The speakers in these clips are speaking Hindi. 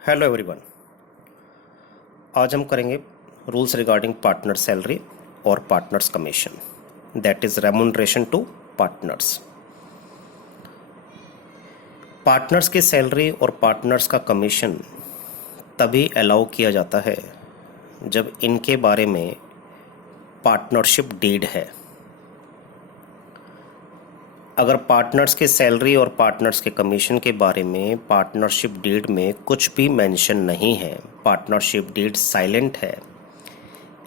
Hello everyone. आज हम करेंगे रूल्स रिगार्डिंग पार्टनर सैलरी और partners commission, that is remuneration to partners. Partners की सैलरी और पार्टनर्स का कमीशन तभी अलाउ किया जाता है जब इनके बारे में पार्टनरशिप डीड है। अगर पार्टनर्स की सैलरी और पार्टनर्स के कमीशन के बारे में पार्टनरशिप डीड में कुछ भी मेंशन नहीं है, पार्टनरशिप डीड साइलेंट है,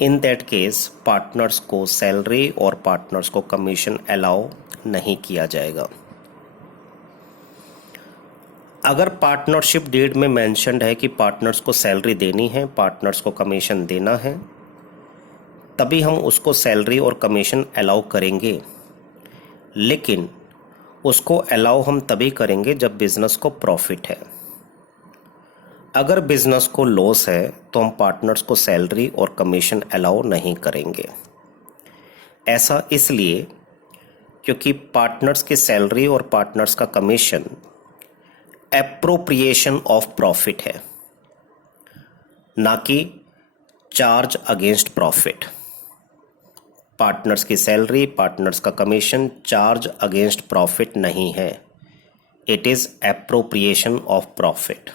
इन दैट केस पार्टनर्स को सैलरी और पार्टनर्स को कमीशन अलाउ नहीं किया जाएगा। अगर पार्टनरशिप डीड में मेंशन्ड है कि पार्टनर्स को सैलरी देनी है, पार्टनर्स को कमीशन देना है, तभी हम उसको सैलरी और कमीशन अलाउ करेंगे। लेकिन उसको अलाउ हम तभी करेंगे जब बिजनेस को प्रॉफिट है। अगर बिजनेस को लॉस है तो हम पार्टनर्स को सैलरी और कमीशन अलाउ नहीं करेंगे। ऐसा इसलिए क्योंकि पार्टनर्स की सैलरी और पार्टनर्स का कमीशन एप्रोप्रिएशन ऑफ प्रॉफिट है, ना कि चार्ज अगेंस्ट प्रॉफिट। पार्टनर्स की सैलरी, पार्टनर्स का कमीशन चार्ज अगेंस्ट प्रॉफिट नहीं है, it is appropriation of profit.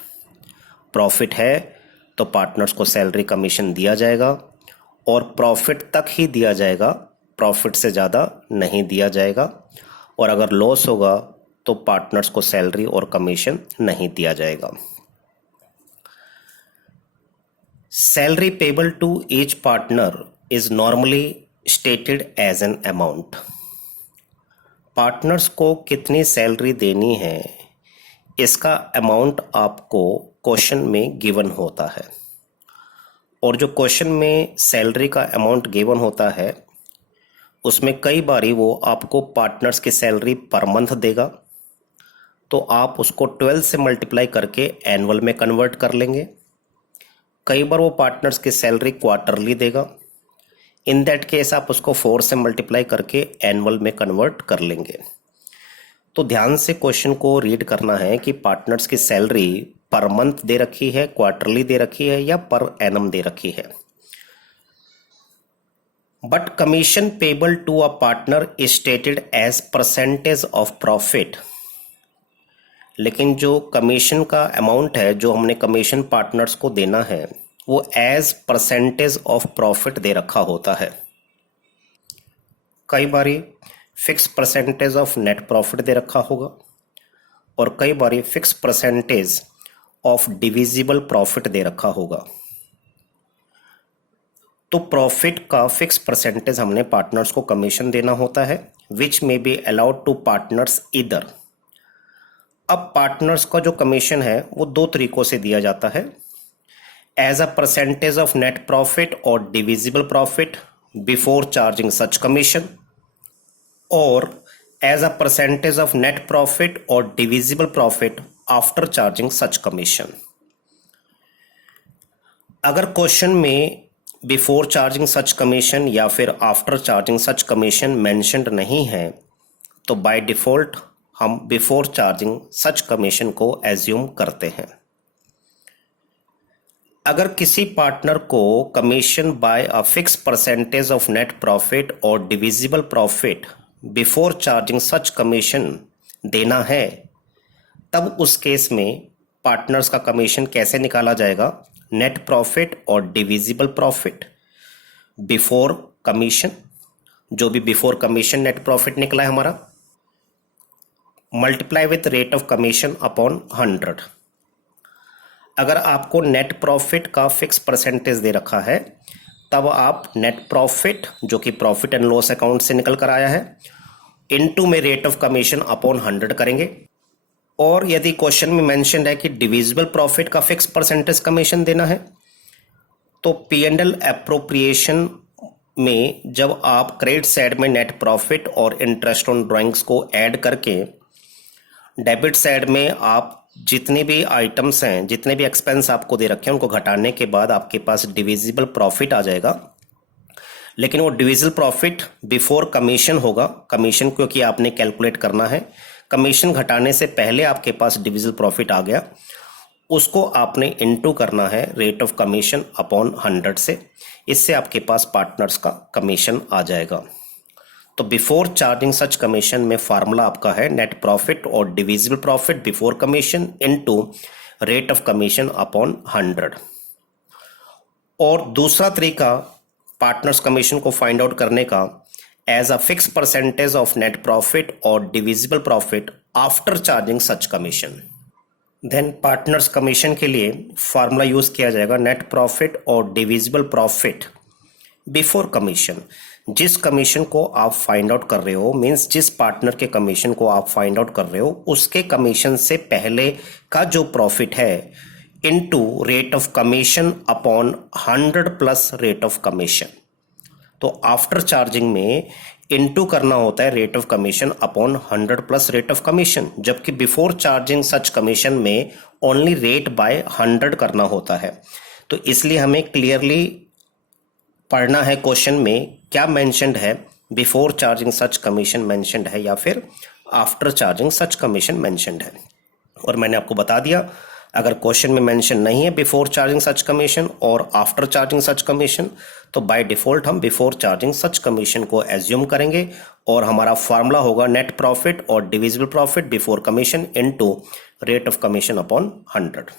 Profit है तो पार्टनर्स को सैलरी कमीशन दिया जाएगा और प्रॉफिट तक ही दिया जाएगा, प्रॉफिट से ज़्यादा नहीं दिया जाएगा। और अगर लॉस होगा तो पार्टनर्स को सैलरी और कमीशन नहीं दिया जाएगा। Salary payable to each partner is normally stated as an amount. Partners को कितनी सैलरी देनी है इसका अमाउंट आपको क्वेश्चन में गिवन होता है, और जो क्वेश्चन में सैलरी का अमाउंट गिवन होता है उसमें कई बारी वो आपको पार्टनर्स की सैलरी पर मंथ देगा, तो आप उसको 12 से मल्टीप्लाई करके एनुअल में कन्वर्ट कर लेंगे। कई बार वो पार्टनर्स की सैलरी क्वार्टरली देगा, इन दैट केस आप उसको 4 से मल्टीप्लाई करके एनुअल में कन्वर्ट कर लेंगे। तो ध्यान से क्वेश्चन को रीड करना है कि पार्टनर्स की सैलरी पर मंथ दे रखी है, क्वार्टरली दे रखी है या पर एनम दे रखी है। But commission payable to a partner is stated as percentage of profit. लेकिन जो कमीशन का अमाउंट है, जो हमने कमीशन पार्टनर्स को देना है, वो एज परसेंटेज ऑफ प्रॉफिट दे रखा होता है। कई बारी fix percentage of net profit दे रखा होगा और कई बारी fix percentage of divisible profit दे रखा होगा। तो प्रॉफिट का फिक्स परसेंटेज हमने पार्टनर्स को कमीशन देना होता है, which may be allowed to partners either. अब पार्टनर्स का जो कमीशन है वो दो तरीकों से दिया जाता है, as a percentage of net profit और divisible profit before charging such commission, और as a percentage of net profit और divisible profit after charging such commission. अगर क्वेश्चन में बिफोर चार्जिंग सच कमीशन या फिर after charging such commission mentioned नहीं है तो बाय डिफॉल्ट हम बिफोर चार्जिंग सच कमीशन को एज्यूम करते हैं। अगर किसी पार्टनर को commission by a fix percentage of net profit और divisible profit before charging such commission देना है, तब उस केस में पार्टनर्स का कमीशन कैसे निकाला जाएगा? नेट प्रॉफिट और डिविजिबल प्रॉफिट बिफोर कमीशन, जो भी बिफोर कमीशन नेट प्रॉफिट निकला है हमारा, multiply with rate of commission upon 100। अगर आपको नेट प्रॉफिट का फिक्स परसेंटेज दे रखा है, तब आप नेट प्रॉफिट, जो कि प्रॉफिट एंड लॉस अकाउंट से निकल कर आया है, इनटू में रेट ऑफ कमीशन अपॉन 100 करेंगे। और यदि क्वेश्चन में मेंशन है कि डिविजिबल प्रॉफिट का फिक्स परसेंटेज कमीशन देना है, तो P&L एप्रोप्रिएशन में जब आप क्रेडिट साइड में नेट प्रॉफिट और इंटरेस्ट ऑन ड्राइंग्स को ऐड करके डेबिट साइड में आप जितने भी आइटम्स हैं, जितने भी एक्सपेंस आपको दे रखे हैं, उनको घटाने के बाद आपके पास डिविजिबल प्रॉफिट आ जाएगा। लेकिन वो डिविजिबल प्रॉफिट बिफोर कमीशन होगा, कमीशन क्योंकि आपने कैलकुलेट करना है, कमीशन घटाने से पहले आपके पास डिविजिबल प्रॉफिट आ गया उसको आपने इनटू करना है रेट ऑफ कमीशन अपॉन 100 से। इससे आपके पास पार्टनर्स का कमीशन आ जाएगा। तो बिफोर चार्जिंग सच कमीशन में फार्मूला आपका है नेट प्रॉफिट और divisible profit before commission into rate of commission upon 100। और दूसरा तरीका पार्टनर्स कमीशन को फाइंड आउट करने का as a fix percentage of net profit और divisible profit after charging such commission. Then partners commission के लिए फार्मूला यूज किया जाएगा नेट प्रॉफिट और डिविजिबल प्रॉफिट बिफोर कमीशन। जिस कमीशन को आप फाइंड आउट कर रहे हो, मींस जिस पार्टनर के कमीशन को आप फाइंड आउट कर रहे हो, उसके कमीशन से पहले का जो प्रॉफिट है into rate of commission upon 100 plus rate of commission. तो आफ्टर चार्जिंग में इनटू करना होता है rate of commission upon 100 plus rate of commission, जबकि बिफोर चार्जिंग सच कमीशन में ओनली रेट बाय 100 करना होता है। तो इसलिए हमें क्लियरली पढ़ना है क्वेश्चन में क्या मेंशन्ड है, before charging such commission mentioned है या फिर after charging such commission mentioned है। और मैंने आपको बता दिया अगर क्वेश्चन में मेंशन नहीं है बिफोर चार्जिंग सच कमीशन और आफ्टर चार्जिंग सच कमीशन, तो बाय डिफॉल्ट हम बिफोर चार्जिंग सच कमीशन को एज्यूम करेंगे और हमारा फार्मूला होगा नेट प्रॉफिट और divisible profit before commission into rate of commission upon 100।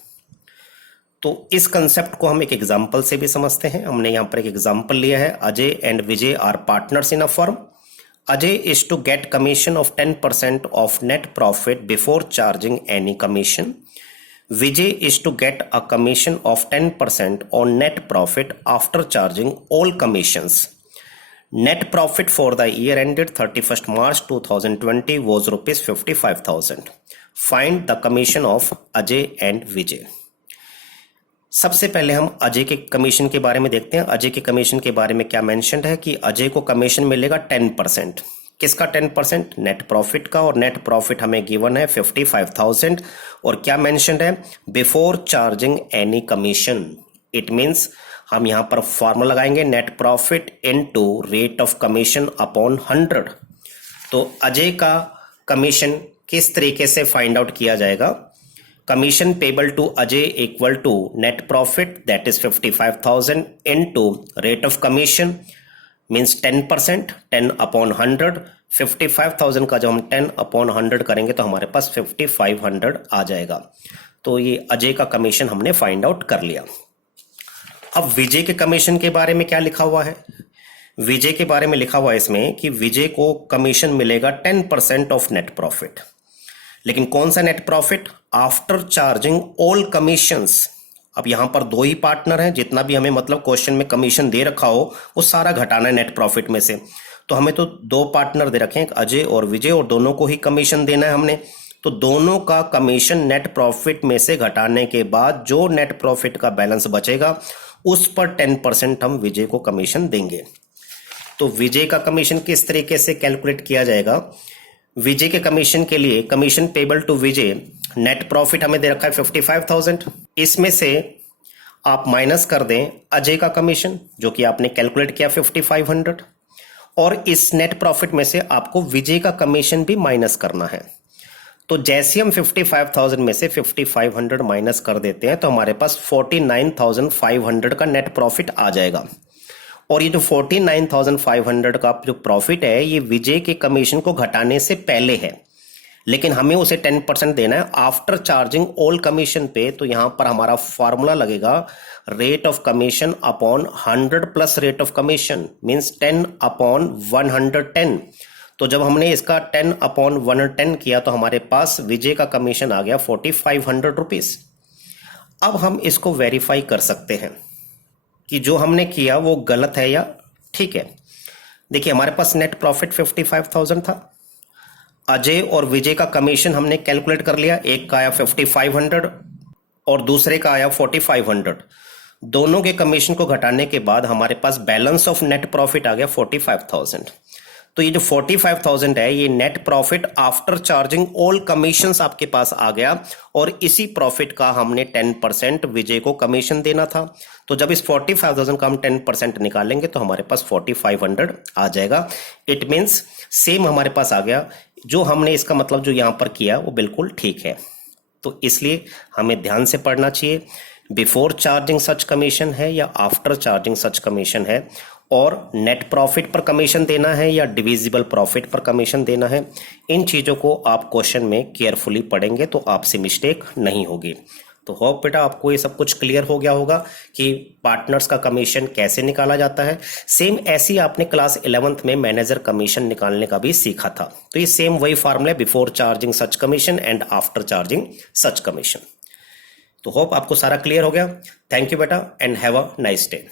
तो इस कंसेप्ट को हम एक एग्जांपल से भी समझते हैं। हमने यहां पर एक एग्जांपल लिया है, Ajay and Vijay are partners in a firm. Ajay is to get commission of 10% of net profit before charging any commission. Vijay is to get a commission of 10% on net profit after charging all commissions. Net profit for the year ended 31st March 2020 was rupees 55,000. Find the commission of Ajay and Vijay. सबसे पहले हम अजय के कमीशन के बारे में देखते हैं। अजय के कमीशन के बारे में क्या मेंशन्ड है कि अजय को कमीशन मिलेगा 10%। किसका 10%? नेट प्रॉफिट का। और नेट प्रॉफिट हमें गिवन है 55,000 और क्या मेंशन्ड है? Before charging any commission. It means हम यहां पर फॉर्मूला लगाएंगे net profit into rate of commission upon 100। तो अजय का कमीशन किस तरीके से फाइंड आउट किया जाएगा? Commission payable to Ajay equal to net profit that is 55,000 into rate of commission means 10%, 10 upon 100। 55,000 का जब हम 10 अपॉन 100 करेंगे तो हमारे पास 5500 आ जाएगा। तो ये अजय का कमीशन हमने फाइंड आउट कर लिया। अब विजय के कमीशन के बारे में क्या लिखा हुआ है? विजय के बारे में लिखा हुआ है इसमें कि विजय को कमीशन मिलेगा 10% ऑफ नेट प्रॉफिट। लेकिन कौन सा net profit? After charging all commissions. अब यहां पर दो ही पार्टनर हैं, जितना भी हमें मतलब क्वेश्चन में कमीशन दे रखा हो वो सारा घटाना है नेट प्रॉफिट में से। तो हमें तो दो पार्टनर दे रखे हैं, अजय और विजय, और दोनों को ही कमीशन देना है हमने। तो दोनों का कमीशन नेट प्रॉफिट में से घटाने के बाद जो नेट प्रॉफिट का बैलेंस बचेगा उस पर 10% हम विजय को कमीशन देंगे। तो विजय का कमीशन किस तरीके से कैलकुलेट किया जाएगा? विजय के कमीशन के लिए commission payable to Vijay, net profit हमें दे रखा है 55,000। इसमें से आप माइनस कर दें अजय का कमीशन जो कि आपने कैलकुलेट किया 5500, और इस नेट प्रॉफिट में से आपको विजय का कमीशन भी माइनस करना है। तो जैसे हम 55,000 में से 5500 माइनस कर देते हैं तो हमारे पास 49,500 का नेट प्रॉफिट आ जाएगा। और ये जो 49,500 का जो प्रॉफिट है ये विजय के कमीशन को घटाने से पहले है, लेकिन हमें उसे 10% देना है आफ्टर चार्जिंग ऑल कमीशन पे। तो यहां पर हमारा फॉर्मूला लगेगा rate of commission upon 100 plus rate of commission means 10 upon 110। तो जब हमने इसका 10 अपॉन 110 किया तो हमारे पास विजय का कमीशन आ गया 4,500 रुपीज। अब हम इसको वेरीफाई कर सकते हैं कि जो हमने किया वो गलत है या ठीक है। देखिए हमारे पास नेट प्रॉफिट 55,000 था, अजय और विजय का कमीशन हमने कैलकुलेट कर लिया, एक का आया 5500 और दूसरे का आया 4500। दोनों के कमीशन को घटाने के बाद हमारे पास बैलेंस ऑफ नेट प्रॉफिट आ गया 45,000। तो ये जो 45,000 है ये net profit after charging all commissions आपके पास आ गया, और इसी प्रॉफिट का हमने 10% विजय को कमीशन देना था। तो जब इस 45,000 का हम 10% निकालेंगे तो हमारे पास 4,500 आ जाएगा। इट मीन्स सेम हमारे पास आ गया। जो हमने इसका मतलब जो यहां पर किया वो बिल्कुल ठीक है। तो इसलिए हमें ध्यान से पढ़ना चाहिए, बिफोर चार्जिंग सच कमीशन है या आफ्टर चार्जिंग सच कमीशन है, और नेट प्रॉफिट पर कमीशन देना है या डिविजिबल प्रॉफिट पर कमीशन देना है। इन चीज़ों को आप क्वेश्चन में केयरफुली पढ़ेंगे तो आपसे मिस्टेक नहीं होगी। तो होप बेटा आपको ये सब कुछ क्लियर हो गया होगा कि पार्टनर्स का कमीशन कैसे निकाला जाता है। सेम ऐसी आपने क्लास 11th में मैनेजर कमीशन निकालने का भी सीखा था। तो ये सेम वही formula, before charging such commission and after charging such commission. तो होप आपको सारा क्लियर हो गया। थैंक यू बेटा and have a nice day.